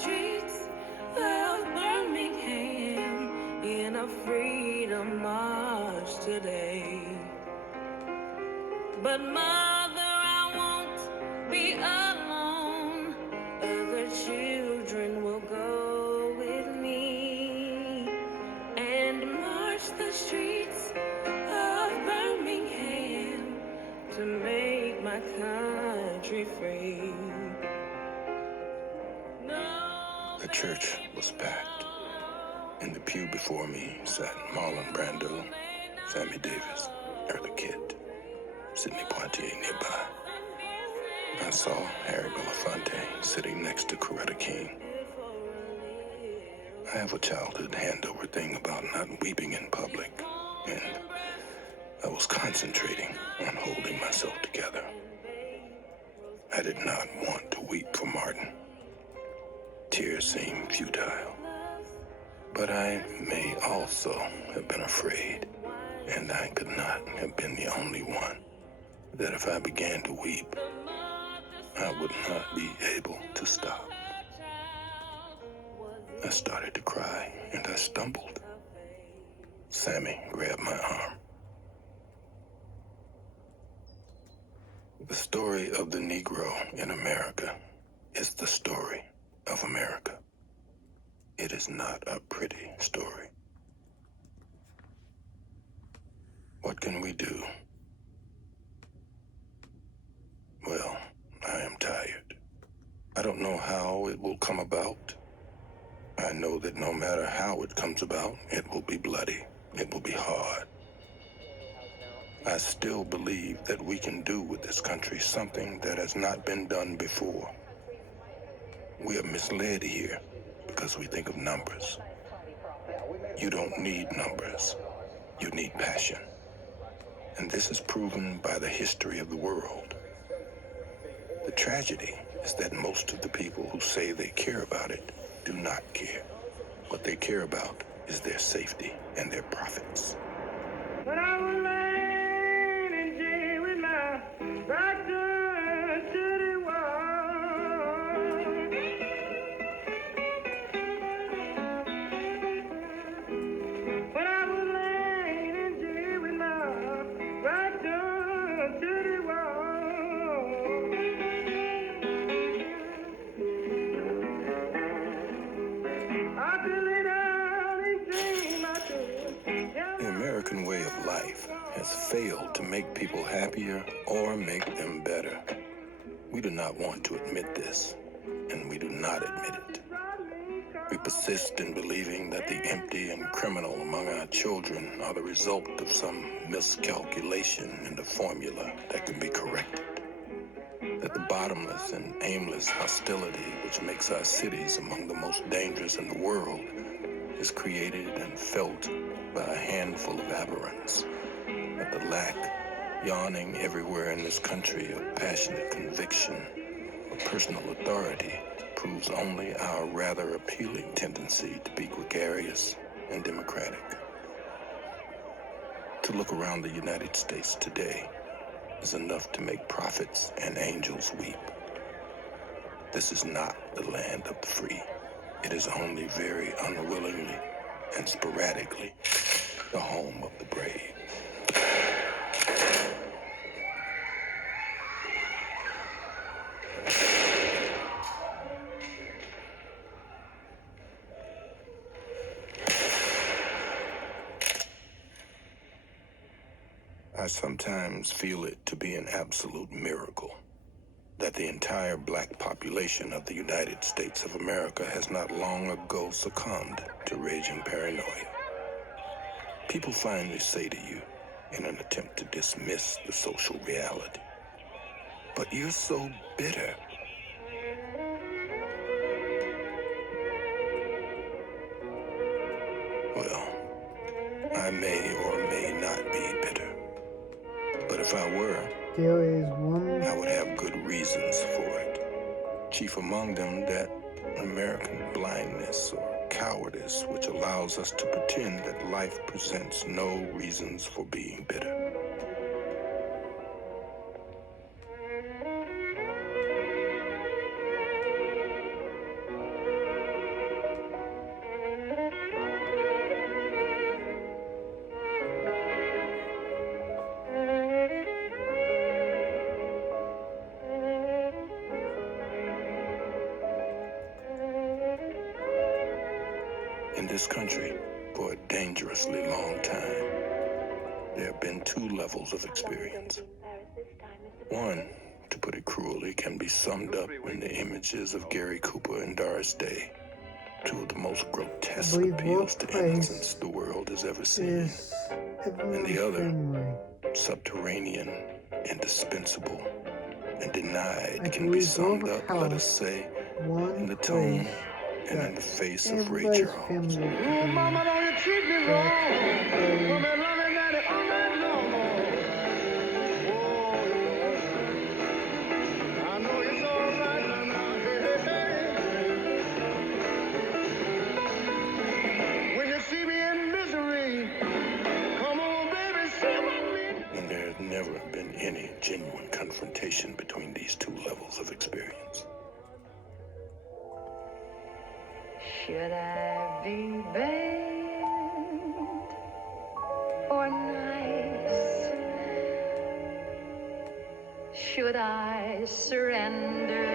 streets of Birmingham in a freedom march today. But mother, I won't be alone. Other children will go with me and march the streets of Birmingham to make my country free. The church was packed. In the pew before me sat Marlon Brando, Sammy Davis, Eartha Kitt, Sidney Poitier nearby. I saw Harry Belafonte sitting next to Coretta King. I have a childhood handover thing about not weeping in public, and I was concentrating on holding myself together. I did not want to weep for Martin. Tears seemed futile. But I may also have been afraid, and I could not have been the only one, that if I began to weep, I would not be able to stop. I started to cry, and I stumbled. Sammy grabbed my arm. The story of the Negro in America is the story of America. It is not a pretty story. What can we do? Well, I am tired. I don't know how it will come about. I know that no matter how it comes about, it will be bloody. It will be hard. I still believe that we can do with this country something that has not been done before. We are misled here because we think of numbers. You don't need numbers. You need passion. And this is proven by the history of the world. The tragedy is that most of the people who say they care about it do not care. What they care about is their safety and their profits. When I was laying in jail with my back to the wall, when I was laying in jail with my back to the wall, I could lay down and dream I could. The American way of life has failed to make people happier or make them better. We do not want to admit this, and we do not admit it. We persist in believing that the empty and criminal among our children are the result of some miscalculation in the formula that can be corrected. That the bottomless and aimless hostility which makes our cities among the most dangerous in the world is created and felt by a handful of aberrants. That the lack, yawning everywhere in this country, of passionate conviction, of personal authority, proves only our rather appealing tendency to be gregarious and democratic. To look around the United States today is enough to make prophets and angels weep. This is not the land of the free. It is only very unwillingly and sporadically the home of the brave. I sometimes feel it to be an absolute miracle that the entire black population of the United States of America has not long ago succumbed to raging paranoia. People finally say to you, in an attempt to dismiss the social reality, "But you're so bitter." Well, I may or may not be bitter. But if I were, There is one. I would have good reasons for it. Chief among them, that American blindness or cowardice which allows us to pretend that life presents no reasons for being bitter. In this country, for a dangerously long time, there have been two levels of experience. One, to put it cruelly, can be summed up in the images of Gary Cooper and Doris Day, two of the most grotesque believe appeals both to innocence the world has ever seen. is And the everyone's other, family. subterranean, indispensable, and denied, I can be believe summed Dover up, let us House, say, in one the tone place and in that the face of Ray everybody's Charles. family will Oh, come mama, in. don't you treat me But wrong. typically, For me loving daddy all night long. Oh, Lord. I know it's all right now. Hey, hey, hey. When you see me in misery, come on, baby, see what me. And there has never been any genuine confrontation between these two levels of experience. Should I be bad or nice? Should I surrender